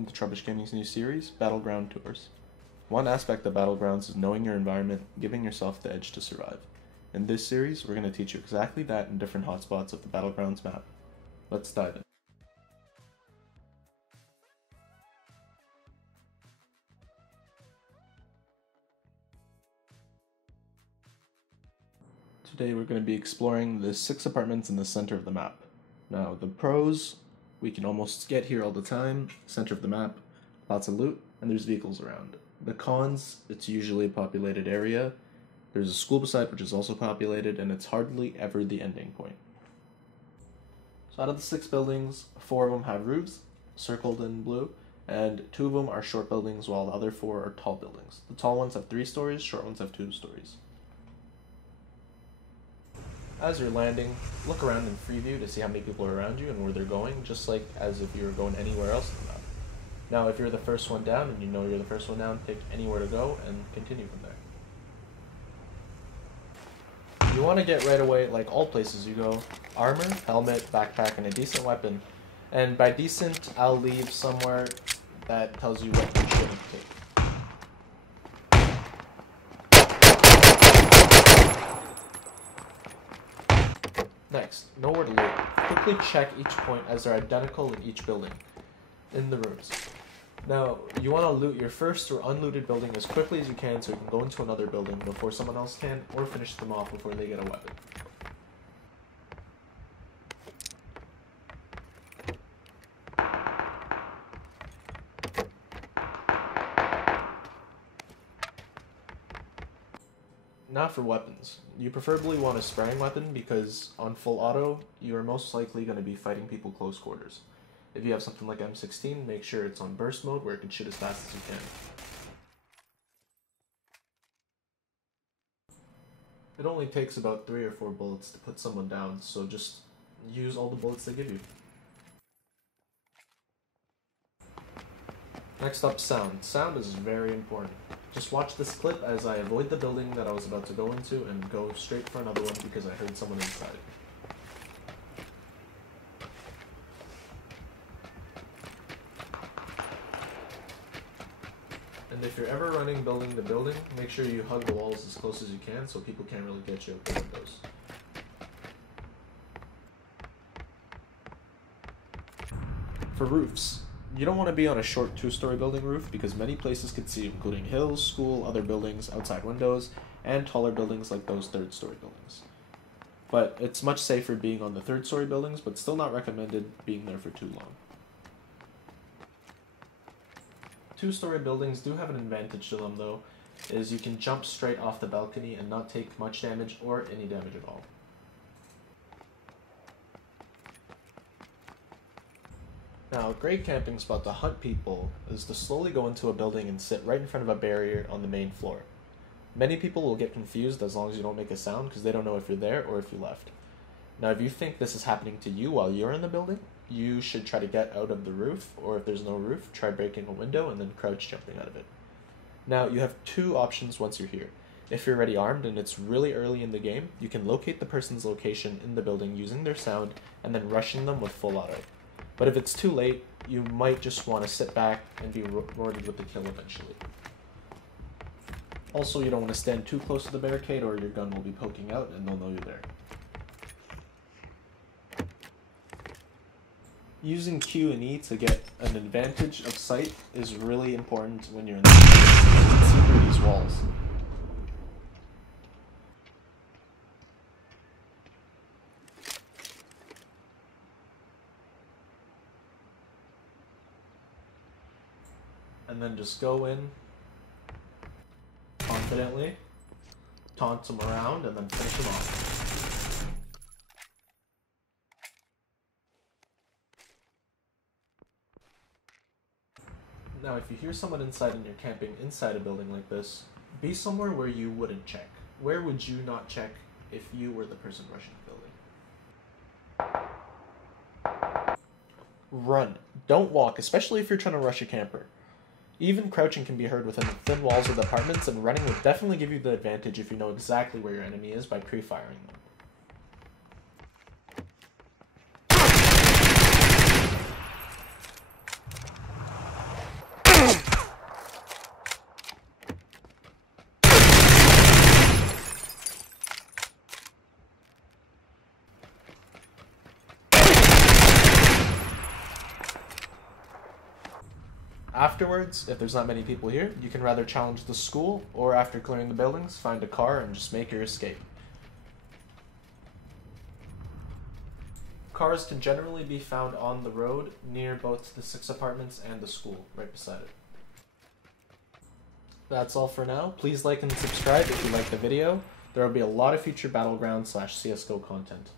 welcome to Trubbish Gaming's new series, Battleground Tours. One aspect of Battlegrounds is knowing your environment, giving yourself the edge to survive. In this series, we're going to teach you exactly that in different hotspots of the Battlegrounds map. Let's dive in. Today we're going to be exploring the 6 apartments in the center of the map. Now, the pros, we can almost get here all the time, center of the map, lots of loot, and there's vehicles around. The cons, it's usually a populated area, there's a school beside which is also populated, and it's hardly ever the ending point. So out of the 6 buildings, 4 of them have roofs, circled in blue, and 2 of them are short buildings while the other 4 are tall buildings. The tall ones have 3 stories, short ones have 2 stories. As you're landing, look around in free view to see how many people are around you and where they're going, just like as if you were going anywhere else in the map. Now, if you're the first one down and you know you're the first one down, pick anywhere to go and continue from there. You want to get right away, like all places you go, armor, helmet, backpack, and a decent weapon. And by decent, I'll leave somewhere that tells you what you shouldn't take. Next, know where to loot. Quickly check each point as they're identical in each building, in the rooms. Now, you want to loot your first or unlooted building as quickly as you can so you can go into another building before someone else can, or finish them off before they get a weapon. Now for weapons. You preferably want a spraying weapon because on full auto, you are most likely going to be fighting people close quarters. If you have something like M16, make sure it's on burst mode where it can shoot as fast as you can. It only takes about 3 or 4 bullets to put someone down, so just use all the bullets they give you. Next up, sound. Sound is very important. Just watch this clip as I avoid the building that I was about to go into and go straight for another one because I heard someone inside. And if you're ever running building to building, make sure you hug the walls as close as you can so people can't really get you out the windows. For roofs. You don't want to be on a short 2-story building roof because many places could see you, including hills, school, other buildings, outside windows, and taller buildings like those 3rd-story buildings. But it's much safer being on the 3rd-story buildings, but still not recommended being there for too long. 2-story buildings do have an advantage to them though, is you can jump straight off the balcony and not take much damage or any damage at all. Now, a great camping spot to hunt people is to slowly go into a building and sit right in front of a barrier on the main floor. Many people will get confused as long as you don't make a sound because they don't know if you're there or if you left. Now, if you think this is happening to you while you're in the building, you should try to get out of the roof, or if there's no roof, try breaking a window and then crouch jumping out of it. Now, you have 2 options once you're here. If you're already armed and it's really early in the game, you can locate the person's location in the building using their sound and then rushing them with full auto. But if it's too late, you might just want to sit back and be rewarded with the kill eventually. Also, you don't want to stand too close to the barricade or your gun will be poking out and they'll know you're there. Using Q and E to get an advantage of sight is really important when you're in the field. You can see through these walls. And then just go in confidently, taunt them around, and then finish them off. Now, if you hear someone inside and you're camping inside a building like this, be somewhere where you wouldn't check. Where would you not check if you were the person rushing the building? Run. Don't walk, especially if you're trying to rush a camper. Even crouching can be heard within the thin walls of the apartments, and running will definitely give you the advantage if you know exactly where your enemy is by pre-firing them. Afterwards, if there's not many people here, you can rather challenge the school, or after clearing the buildings, find a car and just make your escape. Cars can generally be found on the road near both the 6 apartments and the school, right beside it. That's all for now. Please like and subscribe if you like the video. There will be a lot of future Battlegrounds /CSGO content.